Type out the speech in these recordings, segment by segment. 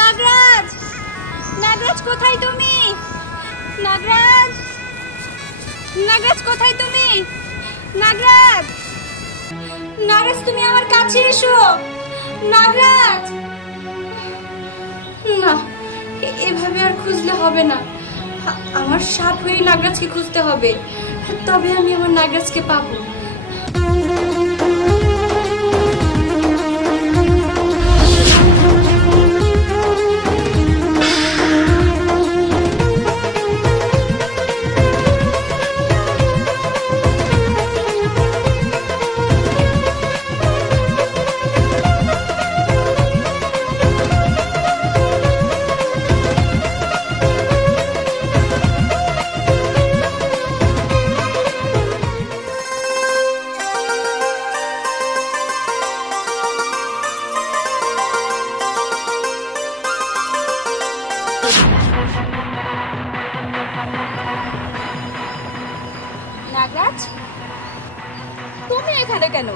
নাগরাজ, নাগরাজ কোথায় তুমি? নাগরাজ, নাগরাজ কোথায় তুমি? নাগরাজ, নাগরাজ তুমি আমার কাছে এসো। নাগরাজ, না এভাবে আর খুঁজলে হবে না, আমার সাপ হয়ে নাগরাজকে খুঁজতে হবে, তবে আমি আমার নাগরাজকে পাবো। নাগরাজ, তুমি এখানে কেন?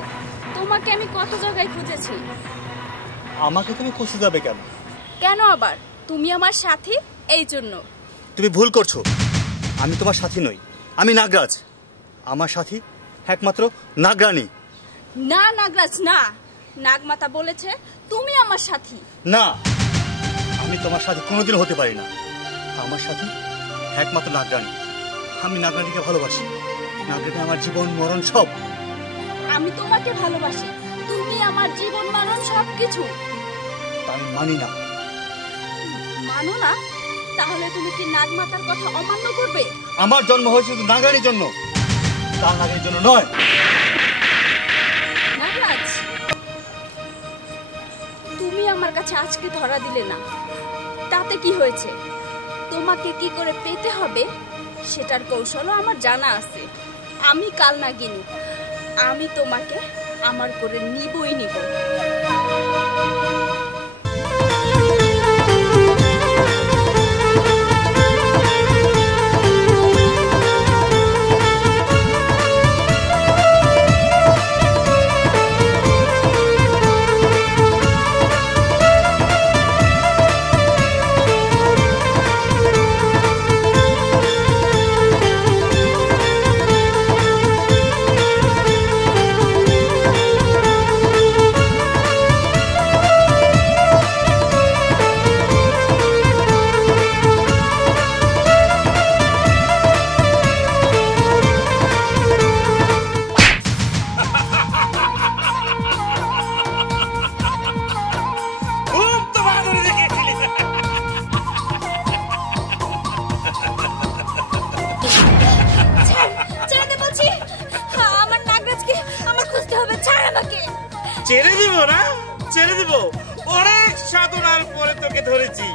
তোমাকে আমি কত জায়গায় খুঁজেছি। আমাকে তুমি খুঁজতে যাবে কেন? কেন আবার? তুমি আমার সাথী, এই জন্য। তুমি ভুল করছো, আমি তোমার সাথী নই, আমি নাগরাজ। আমার সাথী একমাত্র নাগরানী। না নাগরাজ না, নাগমাতা বলেছে তুমি আমার সাথী। না, আমি তোমার সাথী কোনোদিন হতে পারি না। আমার সাথী একমাত্র নাগরানী। আমি নাগরানীকে ভালোবাসি, নাগরানী আমার জীবন মরণ সব। আমি তোমাকে ভালোবাসি, তুমি আমার জীবন মরণ সবকিছু। আমি মানি না। মানো না? তাহলে তুমি কি নাগমাতার কথা অমান্য করবে? আমার জন্ম হয়েছে শুধু নাগরানীর জন্য, তার নাগরানীর জন্য নয়। নাগরাজ, তুমি আমার কাছে আজকে ধরা দিলে না, তাতে কি হয়েছে? তোমাকে কি করে পেতে হবে সেটার কৌশলও আমার জানা আছে। আমি কাল নাগিনী, আমি তোমাকে আমার করে নিবই নিব। ছেড়ে দিব না, ছেড়ে দিব। অনেক সাধনার পরে তোকে ধরেছি।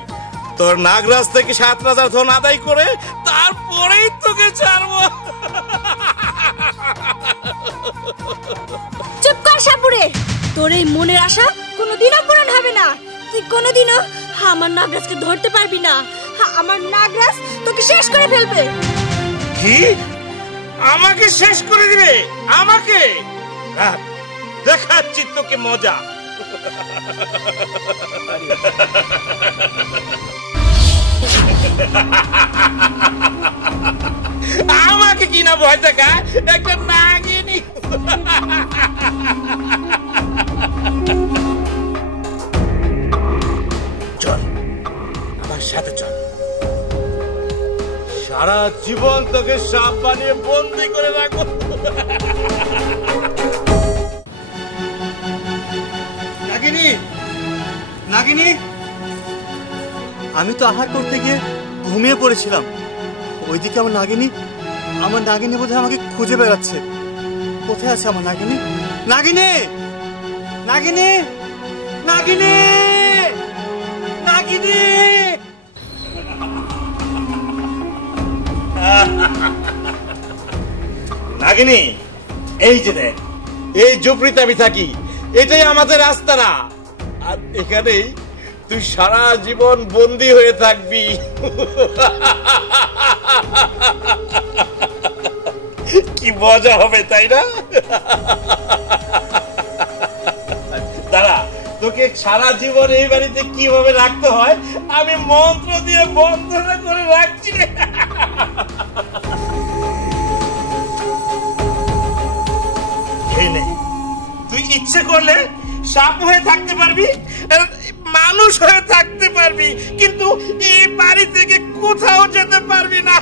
তোর নাগরাজ থেকে 7 রাজার ধন আদায় করে তারপরেই তোকে ছাড়বো। চুপ কর সাপুরে, তোর এই মনের আশা কোনোদিনও পূরণ হবে না। তুই কোনোদিনও আমার নাগরাজকে ধরতে পারবি না। আমার নাগরাজ তোকে শেষ করে ফেলবে। কি? আমাকে শেষ করে দিবে? আমাকে? দেখাচ্ছি তোকে মজা। আমাকে কি না ভয় দেখা একটা নাগিনী। চল আমার সাথে চল, সারা জীবন তোকে সাপ বানিয়ে বন্দি করে রাখবো। নাগিনী, নাগিনী, আমি তো আহার করতে গিয়ে ঘুমিয়ে পড়েছিলাম। ওইদিকে আমার নাগিনী বোধহয় আমাকে খুঁজে বেড়াচ্ছে। কোথায় আছে আমার নাগিনী? নাগিনী, নাগিনী, নাগিনী, নাগিনী। নাগিনী, এই যে দেখ, এই ঝুপড়িতে আমি থাকি, এটাই আমাদের রাস্তারা। আর এখানেই তুই সারা জীবন বন্দী হয়ে থাকবি। কি মজা হবে, তাই না? দাঁড়া, তোকে তোকে সারা জীবন এই বাড়িতে কিভাবে রাখতে হয় আমি মন্ত্র দিয়ে বন্ধনা করে রাখছি রে। তুই ইচ্ছে করলে সাপ হয়ে থাকতে পারবি, মানুষ হয়ে থাকতে পারবি, কিন্তু এই বাড়ি থেকে কোথাও যেতে পারবি না।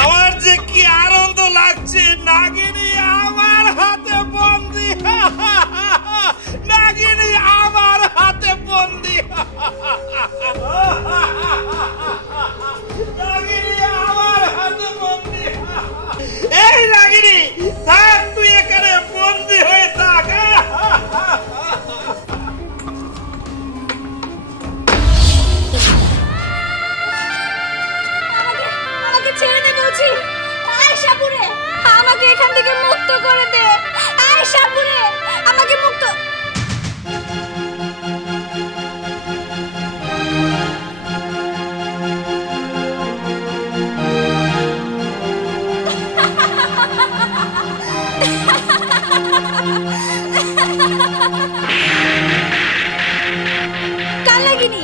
আমার যে কি আনন্দ লাগছে, নাগিনী আমার হাতে বন্দি, নাগিনী আমার হাতে বন্দি, নাগিনী আমার হাতে বন্দি। এই নাগিনী থাক, তুই এখানে বন্দি হয়ে থাক। আমাকে ছেড়ে দে বলছি। আয় সাপুরে, আমাকে এখান থেকে মুক্ত করে দে। আয় সাপুরে, আমাকে মুক্ত। কালনাগিনী,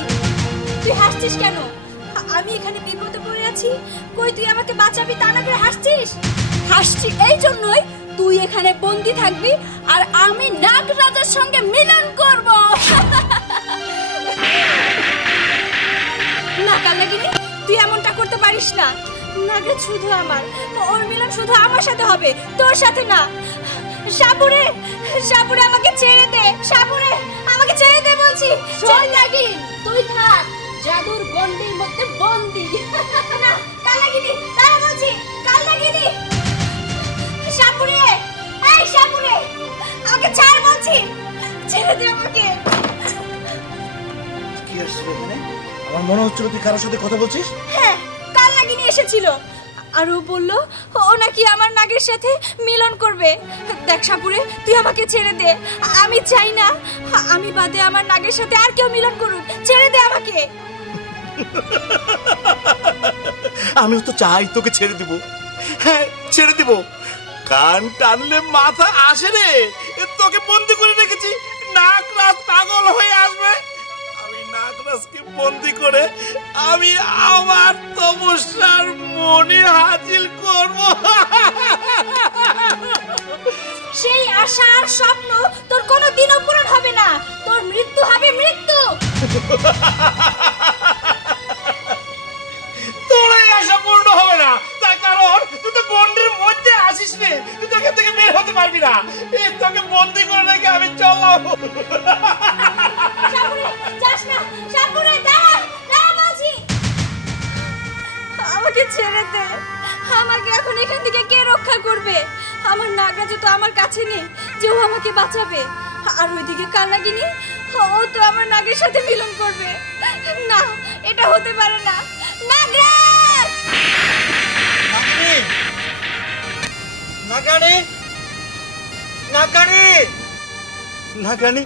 তুই হাসছিস কেন? আমি এখানে বিপদে পড়ে আছি, কই তুই আমাকে বাঁচাবি তা না করে হাসছিস? হাসছি এই জন্যই তুই এখানে বন্দি থাকবি আর আমি নাগরাজের সঙ্গে মিলন করব। না কালনাগিনী, তুই এমনটা করতে পারিস না। নাগরাজ শুধু আমার, ওর মিলন শুধু আমার সাথে হবে, তোর সাথে না। সাপুরে, সাপুরে আমাকে ছেড়ে দে। সাপুরে, আমাকে ছেড়ে দে বলছি। চল নাগিন, তুই থাক জাদুর গন্ডির মধ্যে বন্দি। না কালনাগিনী, তারা বলছি। কালনাগিনী, সাপুরে, এই সাপুরে, আমাকে ছাড় বলছি। ছেড়ে দে আমাকে। কি আসছে এখানে? আমার মনে হচ্ছিল তুই কারোর সাথে কথা বলছিস। হ্যাঁ, কালনাগিনী এসেছিল আর ও বলল ও নাকি আমার নাগের সাথে মিলন করবে। দেখ সাপুরে, তুই আমাকে ছেড়ে দে। আমি চাই না আমি বাদে আমার নাগের সাথে আর কেউ মিলন করুক। ছেড়ে দে আমাকে। আমিও তো চাই তোকে ছেড়ে দিব। হ্যাঁ, ছেড়ে দিব। কান টানলে মাথা আসে রে। তোকে বন্দি করে রেখেছি, নাগরাজ পাগল হয়ে আসবে। আমি নাগরাজকে বন্দি করে আমি আমার তপস্যার মনে হাসিল করব। সেই আশা আর স্বপ্ন তোর কোনো দিনও পূরণ হবে না। তোর মৃত্যু হবে মৃত্যু। তোর এই আশা পূর্ণ হবে না, তার কারণ তুই তো গন্ডির মধ্যে আসিস রে। তুই তো এখান থেকে বের হতে পারবি না। এই তোকে বন্দি করে রেখে আমি চললাম। সাপুরে, যাস না। সাপুরে, দাঁড়া, দাঁড়া বলছি। আমাকে ছেড়ে দে। আমাকে এখন এখান থেকে কে রক্ষা করবে? আমার নাগরাজ তো আমার কাছে নেই যে ও আমাকে বাঁচাবে। আর ওইদিকে কালনাগিনী, ও তো আমার নাগের সাথে মিলন করবে। না, এটা হতে পারে না। নাগরাজ! নাগানি, নাগানি, নাগানি,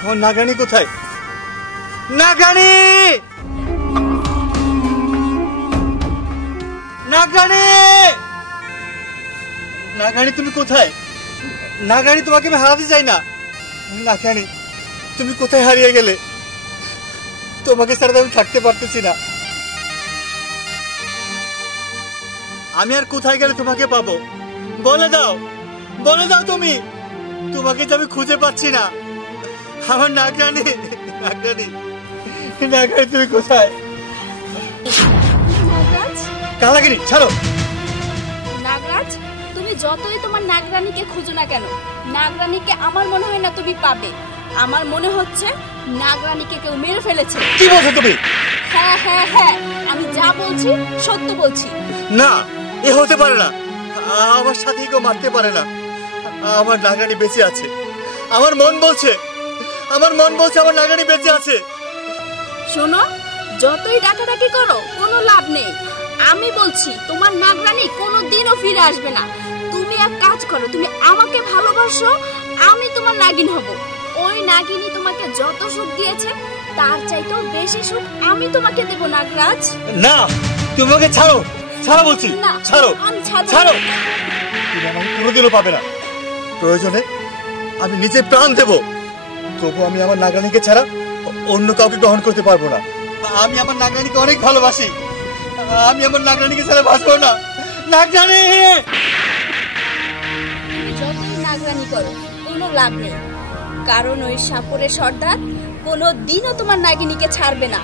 আমার নাগানি কোথায়? নাগানি, নাগানি, নাগানি, তুমি কোথায়? নাগানি, তোমাকে আমি হারাতে চাই না। নাগানি, তুমি কোথায় হারিয়ে গেলে? তোমাকে ছাড়া আমি থাকতে পারতেছি না। আমি আর কোথায় গেলে তোমাকে পাবো? বলে দাও, বলে দাও তুমি। তোমাকে যে আমি খুঁজে পাচ্ছি না। আমার নাগরানি, নাগরানি, নাগরানি, তুমি কোথায়? নাগরাজ, কালনাগিনী, ছাড়ো। নাগরাজ, তুমি যতই তোমার নাগরানীকে খুঁজো না কেন, নাগরানীকে আমার মনে হয় না তুমি পাবে। আমার মনে হচ্ছে নাগরানীকে কেউ মেরে ফেলেছে। কি বলছো তুমি? হ্যাঁ হ্যাঁ হ্যাঁ, আমি যা বলছি সত্য বলছি। না, এ হতে পারে না। আমার সাথে কেউ মারতে পারে না। আমার নাগরানি বেঁচে আছে। আমার মন বলছে, আমার মন বলছে আমার নাগরানি বেঁচে আছে। শোনো, যতই ডাকাডাকি করো কোনো লাভ নেই। আমি বলছি তোমার নাগরানী কোনোদিনও ফিরে আসবে না। তুমি এক কাজ করো, তুমি আমাকে ভালোবাসো, আমি তোমার নাগিন হব। ওই নাগিনী তোমাকে যত সুখ দিয়েছে তার চাইতেও বেশি সুখ আমি তোমাকে দেব নাগরাজ। না, তুমি ওকে ছাড়ো, ছাড়ো বলছি। না, ছাড়ো, আমি ছাড়বো ছাড়ো। না। তুমি আমাকে কোনোদিনও পাবে না। প্রয়োজনে আমি নিজে প্রাণ দেব, তবু আমি আমার নাগরানীকে ছাড়া অন্য কাউকে গ্রহণ করতে পারবো না। আমি আমার নাগরানীকে অনেক ভালোবাসি, আমি আমার নাগরানীকে ছাড়া বাঁচবো না। নাগরানী, তুমি যতই নাগরানি করো কোনো লাভ নেই, কারণ ওই সাপুরের সর্দার কোনো দিনও তোমার নাগিনীকে ছাড়বে না।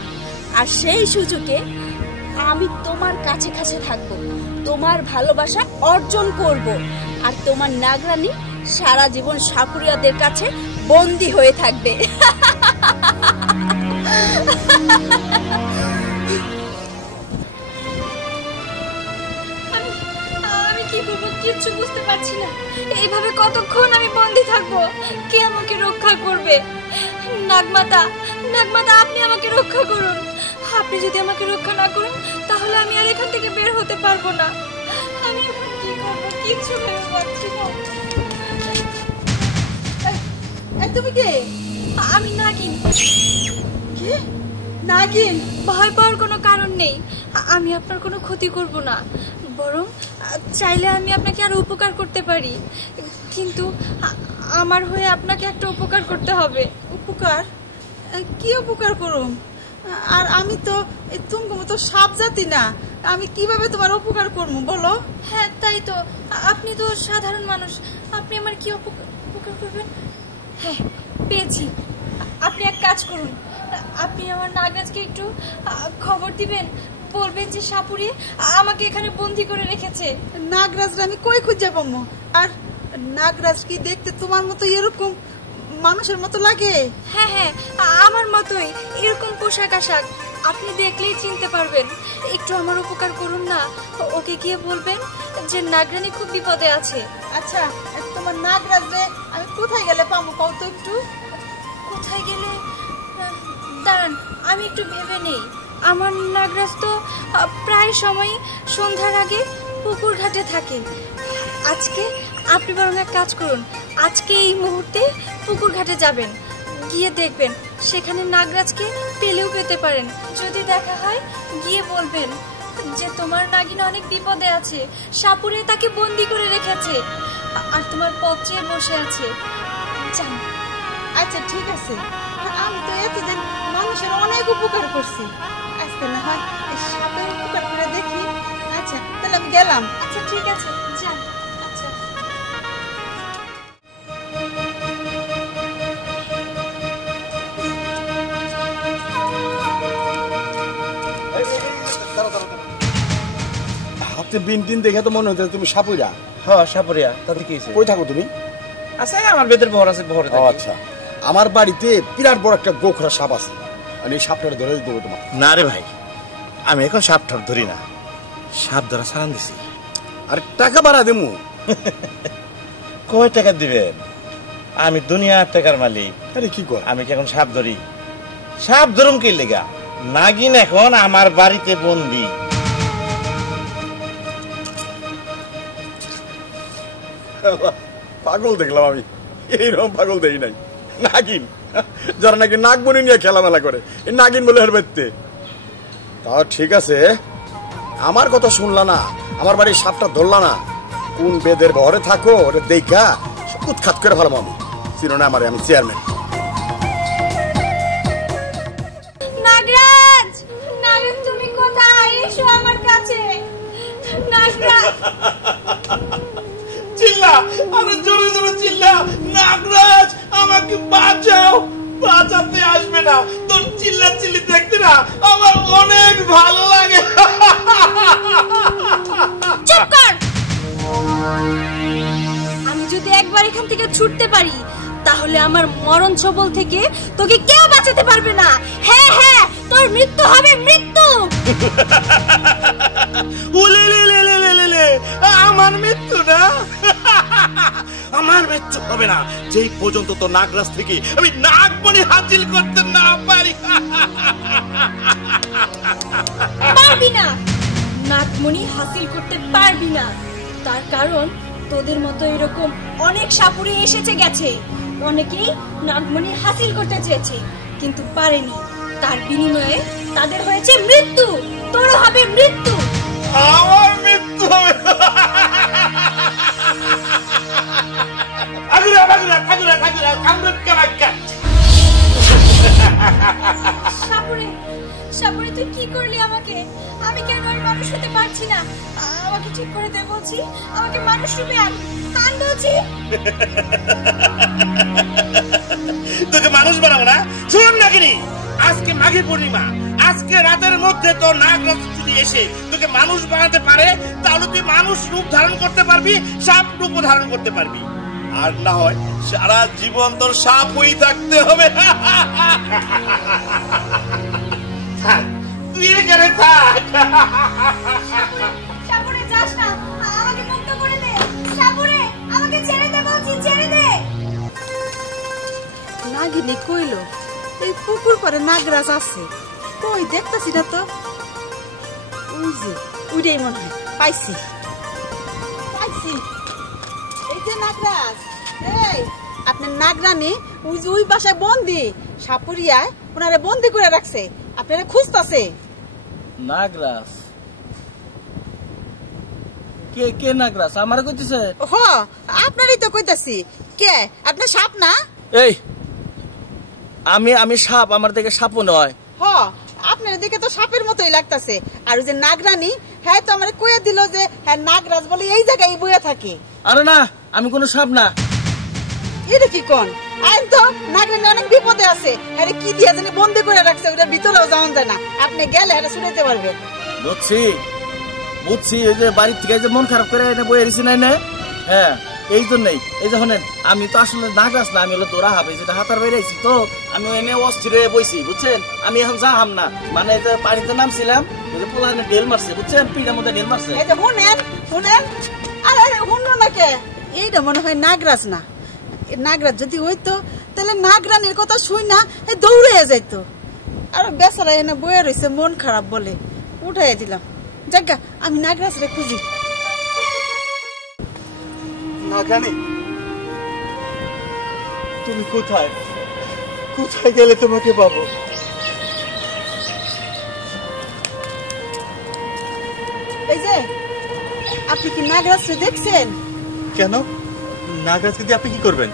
আর সেই সুযোগে আমি তোমার কাছে কাছে থাকবো, তোমার ভালোবাসা অর্জন করব, আর তোমার নাগরানী সারা জীবন সাপুরিয়াদের কাছে বন্দী হয়ে থাকবে। আমি কি করবো কিচ্ছু বুঝতে পারছি না। এইভাবে কতক্ষণ আমি বন্দী থাকবো? কে আমাকে রক্ষা করবে? নাগমাতা, নাগমাতা, আপনি আমাকে রক্ষা করুন। আপনি যদি আমাকে রক্ষা না করুন তাহলে আমি আর এখান থেকে বের হতে পারবো না। আমি এখন কি করবো কিচ্ছু ভেবে পাচ্ছি না। তুমি কে? আমি নাগিন। কে? নাগিন? ভয় পাওয়ার কোনো কারণ নেই, আমি আপনার কোনো ক্ষতি করব না, বরং চাইলে আমি আপনাকে আরো উপকার করতে পারি। কিন্তু আমার হয়ে আপনাকে একটা উপকার করতে হবে। উপকার? কি উপকার করুম? আর আমি তো তুমি মতো সাপ জাতি না, আমি কিভাবে তোমার উপকার করবো বলো? হ্যাঁ তাই তো, আপনি তো সাধারণ মানুষ, আপনি আমার কি উপকার করবেন? হ্যাঁ পেয়েছি, আপনি এক কাজ করুন, আপনি আমার নাগরাজকে একটু খবর দিবেন, বলবেন যে সাপুরে আমাকে এখানে বন্দি করে রেখেছে। নাগরাজরা আমি কই খুঁজে পাবো? আর নাগরাজ কি দেখতে তোমার মতো এরকম মানুষের মতো লাগে? হ্যাঁ হ্যাঁ, আমার মতোই, এরকম পোশাক আশাক, আপনি দেখলেই চিনতে পারবেন। একটু আমার উপকার করুন না, ওকে গিয়ে বলবেন যে নাগরানী খুব বিপদে আছে। আচ্ছা, তোমার নাগরাজরে আমি কোথায় গেলে পাবো কও তো একটু? কোথায় গেলে? দাঁড়ান আমি একটু ভেবে নেই। আমার নাগরাজ তো প্রায় সময় সন্ধ্যার আগে পুকুর ঘাটে থাকে। আজকে আপনি বরং এক কাজ করুন, আজকে এই মুহূর্তে পুকুর ঘাটে যাবেন, গিয়ে দেখবেন সেখানে নাগরাজকে পেলেও পেতে পারেন। যদি দেখা হয় গিয়ে বলবেন যে তোমার নাগিন অনেক বিপদে আছে, সাপুরে তাকে বন্দি করে রেখেছে আর তোমার পথ চেয়ে বসে আছে। যান। আচ্ছা ঠিক আছে, আমি তো এতদিন মানুষের অনেক উপকার করছি, আজকে না হয় সাপের উপকার করে দেখি। আচ্ছা তাহলে আমি গেলাম। আচ্ছা ঠিক আছে, যান। আচ্ছা হাতে বিনটিন দেখে তো মনে হচ্ছে তুমি সাপুরা। হ্যাঁ সাপুরিয়া, তাতে কি হয়েছে? কই থাকো তুমি? আচ্ছা আমার বেদের বহর আছে, বহরে থাকি। আচ্ছা, আমার বাড়িতে বিরাট বড় একটা গোখরা সাপ আছে, আমি এই সাপটা ধরে দেবো তোমার। না রে ভাই, আমি এখন সাপ ঠাপ ধরি না, সাপ ধরা সারান দিছি। আর টাকা বাড়া দেবো। কয় টাকা দিবেন? আমি দুনিয়ার টাকার মালিক। আরে কি কর, আমি কি এখন সাপ ধরি? সাপ ধরুম কি লেগা? নাগিন এখন আমার বাড়িতে বন্দি। পাগল দেখলাম আমি, এইরকম পাগল দেখি নাই। নাগিন, যারা নাকি নাগমণি নিয়ে খেলামেলা করে, এই নাগিন বলে হের বাড়িতে। তাও ঠিক আছে, আমার কথা শুনলা না, আমার বাড়ির সাপটা ধরলা না, কোন বেদের ঘরে থাকো ওটা দেখা উৎখাত করে ভালো আমি চিনো না আমারে, আমি চেয়ারম্যান। নাগরাজ, নাগরাজ তুমি কোথায়? এসো আমার কাছে। নাগরাজ চিল্লা, আরে জোরে জোরে চিল্লা, নাগরাজ আমাকে বাঁচাও। বাঁচাতে আসবে না, তোর চিল্লা চিল্লি দেখতে না আমার অনেক ভালো লাগে। চুপ কর। আমি যদি একবার এখান থেকে ছুটতে পারি তাহলে আমার মরণ ছবল থেকে তোকে কেউ বাঁচাতে পারবে না। হ্যাঁ হ্যাঁ, তোর মৃত্যু হবে, মৃত্যু। আমার মৃত্যু না, আমার মৃত্যু হবে না যেই পর্যন্ত তো নাগরাজ থেকে আমি নাগমণি হাসিল করতে না পারি। পারবি না, নাগমণি হাসিল করতে পারবি না। তার কারণ তোদের মতো এরকম অনেক সাপুরে এসেছে গেছে, অনেকেই নাগমণি হাসিল করতে চেয়েছে কিন্তু পারেনি, তার বিনিময়ে তাদের হয়েছে মৃত্যু। তোরও হবে মৃত্যু। আমার মৃত্যু হবে। আগুরা আগুরা আগুরা আগুরা কামরুক্কা বাক্কা। সাপুরে সাপুরে তুই কি করলি আমাকে? আমি কেন আর মানুষ হতে পারছি না? আমাকে ঠিক করে দে বলছি, আমাকে মানুষ রূপে আন বলছি। তোকে মানুষ বানাবো না? শুন নাগিনী, আজকে মাঘী পূর্ণিমা, আজকে রাতের মধ্যে তোর নাগরাজ যদি এসে তোকে মানুষ বানাতে পারে তাহলে তুই মানুষ রূপ ধারণ করতে পারবি, সাপ রূপ ধারণ করতে পারবি। আর না হয় সারা জীবন তোর সাপ হয়ে থাকতে হবে। তুই এখানে থাক। সাপুরে যাস না, আমাকে মুক্ত করে দে। সাপুরে আমাকে ছেড়ে দে বলছি, ছেড়ে দে। নাগিনী কইল এই পুকুর পরে নাগরাজ আছে, কই দেখতেছি না তো। ওই যে ওইটাই মনে হয়, পাইছি পাইছি। এই যে নাগরাজ, এই আপনার নাগরানী ওই যে ওই বাসায় বন্দি, সাপুরিয়ায় ওনারে বন্দি করে রাখছে, আপনারা খুঁজতেছে। নাগরাজ? কে কে নাগরাজ? আমারে কইতেছে? হ আপনারই তো কইতাছি। কে আপনার সাপ না? এই আমি সাপ, আমার দেখে সাপও নয়। হ আপনার দিকে তো সাপের মতোই লাগতাছে। আর ওই যে নাগরানী, হ্যাঁ তো আমার কইয়া দিল যে হ্যাঁ নাগরাজ বলে এই জায়গায় বইয়া থাকে। আরে না, আমি কোনো সাপ না। এটা কি কোন আইন? তো নাগরানী অনেক বিপদে আছে, আরে কি দিয়া জানি বন্দি করে রাখছে, ওটা ভিতরেও যাওয়া যায় না। আপনি গেলে এটা শুনাইতে পারবেন। বুঝছি বুঝছি, এই যে বাড়ির থেকে যে মন খারাপ করে এনে বই এসেছি নাই না, হ্যাঁ এই জন্যই। এই যে শোনেন, আমি তো আসলে নাগরাজ না, আমি হলো তোরা হাবে, যেটা হাতার বাইরে আইছি তো আমি এনে অস্থির হয়ে বইছি, বুঝছেন? আমি এখন যাহাম না, মানে এই যে পানিতে নামছিলাম, ওই যে পোলানে ঢেল মারছে, বুঝছেন? পিঠের মধ্যে ঢেল মারছে। এই যে শুনেন শুনেন, আরে শুনলো না কে? এইটা মনে হয় নাগরাজ না। নাগরাজ যদি হইতো তাহলে নাগরানীর কথা শুই না দৌড়ে যাইতো। আর বেচারা এনে বয়ে রয়েছে মন খারাপ বলে উঠাই দিলাম। যাক আমি নাগরাজ রে খুঁজি। নাগরানী, তুমি কোথায়? কোথায় গেলে তোমাকে পাবো? এই যে আপনি কি নাগরাজ রে দেখছেন? কেন? নাগরাজকে দিয়ে আপনি কি করবেন?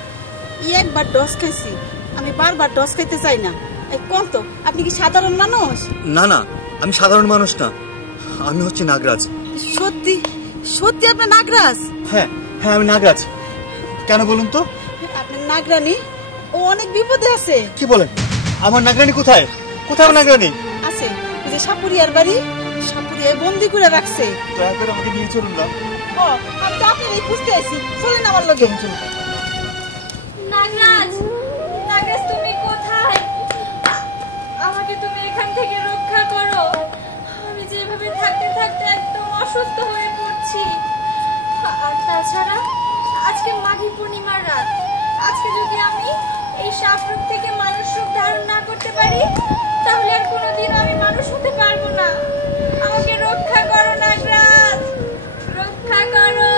একবার ডস খাইছি, আমি বারবার ডস খাইতে চাই না। এই কোন তো, আপনি কি সাধারণ মানুষ? না না, আমি সাধারণ মানুষ না, আমি হচ্ছে নাগরাজ। সত্যি সত্যি আপনি নাগরাজ? হ্যাঁ হ্যাঁ, আমি নাগরাজ। কেন বলুন তো? আপনার নাগরানী ও অনেক বিপদে আছে। কি বলেন? আমার নাগরানী কোথায়? কোথায় আমার নাগরানী? আছে ওই যে সাপুরিয়ার বাড়ি, সাপুরিয়ায় বন্দি করে রাখছে। দয়া করে আমাকে নিয়ে চলুন না। ও আমি তো আপনার এই খুঁজতে আছি, চলেন আমার লগে। নাগরাজ, নাগরাজ তুমি কোথায়? আমাকে তুমি এখান থেকে রক্ষা করো। আমি যেভাবে থাকতে থাকতে একদম অসুস্থ হয়ে পড়ছি। আর তাছাড়া আজকে মাঘী পূর্ণিমার রাত, আজকে যদি আমি এই সাপ রূপ থেকে মানুষ রূপ ধারণ না করতে পারি তাহলে আর কোনোদিন আমি মানুষ হতে পারবো না। আমাকে রক্ষা করো নাগরাজ, রক্ষা করো।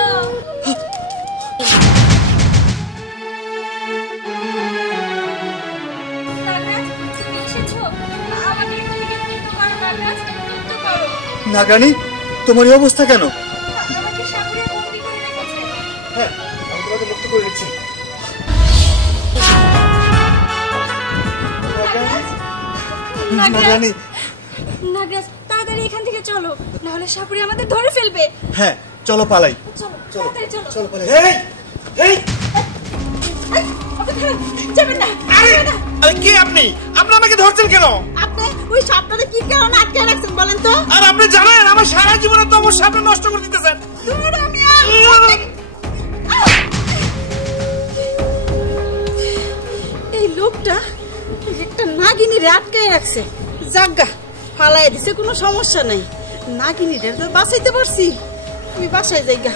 নাগরাজ তুমি এসেছো, আমাকে এখান থেকে মুক্ত করো নাগরাজ, মুক্ত করো। নাগরানী, তোমার এই অবস্থা কেন? আমাকে সাপুরে বন্দি করে রেখেছে। হ্যাঁ, আমি তোমাকে মুক্ত করে দিচ্ছি। নাগরানী, নাগরাজ তাড়াতাড়ি এখান থেকে চলো, নাহলে সাপুরে আমাদের ধরে ফেলবে। হ্যাঁ চলো পালাই। চলো তাড়াতাড়ি চলো। চলো পালাই। যাবেন না। আরে কে আপনি? আপনি আমাকে ধরছেন কেন? আপনি ওই সাপটারে কি কারণে আটকে রাখছেন বলেন তো? আর আপনি জানেন আমার সারা জীবনে তো আমার সামনে নষ্ট করে দিতেছেন। দূর আমি এই লোকটা একটা নাগিনীরে আটকে রাখছে। জাগা ফালাই দিছে, কোনো সমস্যা নাই। নাগিনীরে তো বাঁচাইতে পারছি। আমি বাসায় যাই গা।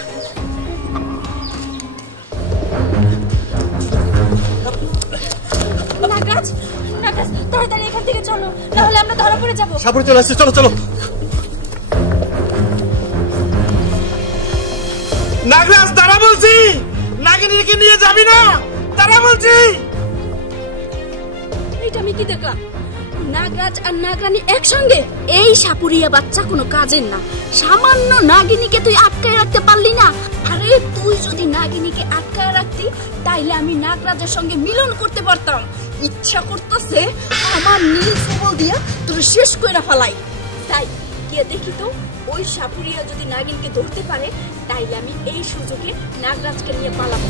নাগরাজ, নাগরাজ তাড়াতাড়ি এখান থেকে চলো, নাহলে আমরা ধরা পড়ে যাবো। সাপুরে চলে আসছে, চলো চলো। নাগরাজ দাঁড়া বলছি, নাগিনীকে নিয়ে যাবি না, দাঁড়া বলছি। এটা আমি কি দেখলাম? নাগরাজ আর নাগরানী একসঙ্গে? এই সাপুরিয়া বাচ্চা কোনো কাজের না। সামান্য নাগিনীকে তুই আটকায় রাখতে পারলি না? আরে তুই যদি নাগিনীকে আটকায় রাখতি তাইলে আমি নাগরাজের সঙ্গে মিলন করতে পারতাম। ইচ্ছা করতেছে আমার নীল সবল দিয়া তোর শেষ কইরা ফেলাই। তাই গিয়ে দেখি তো ওই সাপুরিয়া যদি নাগিনকে ধরতে পারে তাইলে আমি এই সুযোগে নাগরাজকে নিয়ে পালাবো।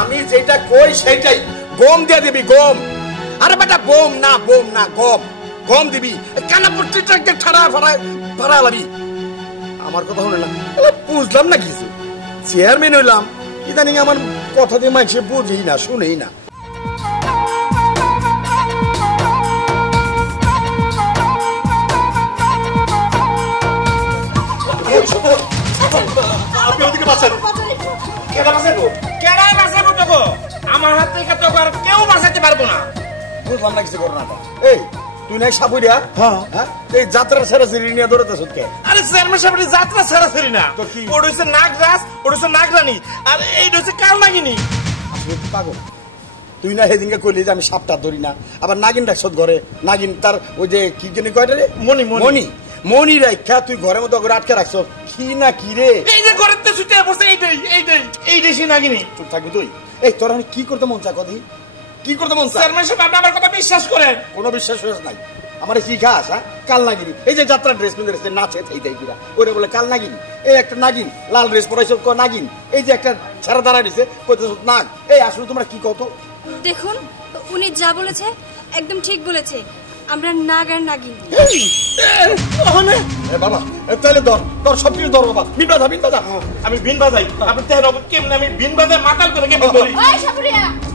আমি যেটা কই সেইটাই গম দিয়ে দিবি, গম। আরে বেটা বোম না, বোম না, গম। গম দিবি, কানা পট্টিটা ঠাড়া ফাড়া লাবি। আমার কথা শুনে না, বুঝলাম না কিছু। চেয়ারম্যান হইলাম, ইদানিং আমার কথা দিয়ে মানুষ বুঝেই না, শুনেই না। আপনি ওদিকে বাঁচান। আমার হাত থেকে তো কেউ বাঁচাতে পারবো না। বুঝলাম না কিছু ঘটনাটা। এই তুই নাই সাপুরিয়া? হ্যাঁ। এই যাত্রা সেরাসেরি নিয়ে দৌড়াতেছ কে? আরে চেয়ারম্যান সাহেব, যাত্রা সেরাসেরি না, ওটা হচ্ছে নাগরাজ, ওটা হচ্ছে নাগরানী, আর এইটা হচ্ছে কালনাগিনী। পাগল তুই না সেদিনকে কইলি যে আমি সাপটা ধরি না, আবার নাগিন ডাকছ ঘরে। নাগিন তার ওই যে কি জানি কয়টা রে, মনি মনি মনি রাখা তুই ঘরের মতো করে আটকে রাখছ। কি না কি রে? এই যে ঘরের তো ছুটে বসে এইটাই সে নাগিনী। চুপ থাকবি তুই। এই তোর আমি কি করতে মন চা কদি? কি করতে মন চা? চেয়ারম্যান সাহেব, আপনি আমার কথা বিশ্বাস করেন? কোনো বিশ্বাস নাই আমার। শিখাস? হ্যাঁ, কাল নাগিনী। এই যে যাত্রা ড্রেস পিন্ধে নাচে এই কিরা, ওটা বলে কাল নাগিনী। এই একটা নাগিন লাল ড্রেস পরাইছ নাগিন। এই যে একটা ছাড়া দাঁড়া দিছে নাগ। এই আসলে তোমরা কি কত? দেখুন, উনি যা বলেছে একদম ঠিক বলেছে। আমরা নাগ আর নাগিন। বাবা তাহলে ধর সব কিছু ধর বাবা। বিন বাজা। আমি বিন বাজাই। আপনি কেমন? আমি বিন বাজাই মাতাল করে কেমন ধরি?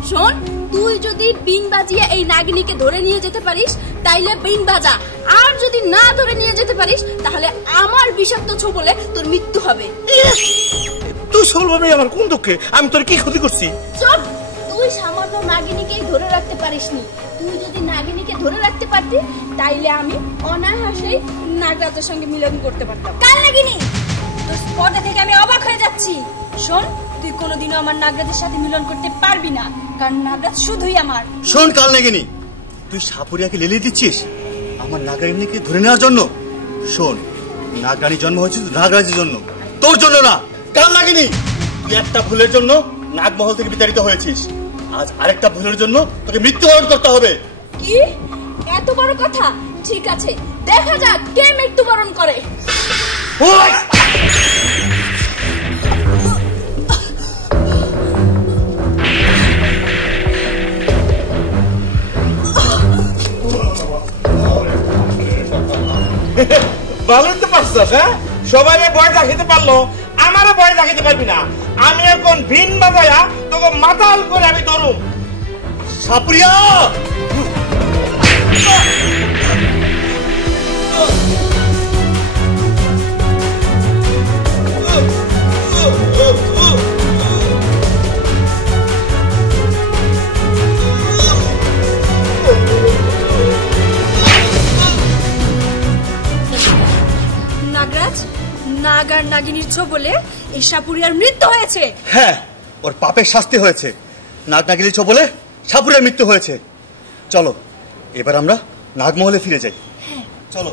শোন, তুই যদি বিন বাজিয়ে এই নাগিনীকে ধরে নিয়ে যেতে পারিস তাইলে বিন বাজা, আর যদি না ধরে নিয়ে যেতে পারিস তাহলে আমার বিষাক্ত ছোবলে তোর মৃত্যু হবে। তুই সলভাবে আমার কোন দুঃখে? আমি তোর কি ক্ষতি করছি? চুপ! তুই সামান্য নাগিনীকেই ধরে রাখতে পারিসনি। তুই যদি নাগিনীকে ধরে রাখতে পারতি তাইলে আমি অনায়াসেই নাগরাজের সঙ্গে মিলন করতে পারতাম। কাল নাগিনী, তোর স্পর্ধা থেকে আমি অবাক হয়ে যাচ্ছি। শোন, তুই কোনোদিনও আমার নাগরাজের সাথে মিলন করতে পারবি না, কারণ নাগরাজ শুধুই আমার। শোন কাল নাগিনী, তুই সাপুরিয়াকে লেলিয়ে দিচ্ছিস আমার নাগরানীকে ধরে নেওয়ার জন্য। শোন, নাগরানীর জন্ম হয়েছে নাগরাজের জন্য, তোর জন্য না। কাল নাগিনী, তুই একটা ভুলের জন্য নাগমহল থেকে বিতাড়িত হয়েছিস। আজ আরেকটা ভুলের জন্য তোকে মৃত্যুবরণ করতে হবে। কি এত বড় কথা? ঠিক আছে, দেখা যাক কে মৃত্যুবরণ করে। ভালোই তো পারছিস। হ্যাঁ, সবাই ভয় দেখাতে পারলো, আমারও ভয় দেখাতে পারবি না। আমি এখন ভিন বাজায়া তোকে মাতাল করে আমি ধরুম। সাপুরিয়া! নাগরাজ, নাগ আর নাগিনীর ছোবলে এই সাপুরিয়ার মৃত্যু হয়েছে। হ্যাঁ, ওর পাপের শাস্তি হয়েছে। নাগ নাগিনীর ছোবলে সাপুরিয়ার মৃত্যু হয়েছে। চলো এবার আমরা নাগমহলে ফিরে যাই। চলো।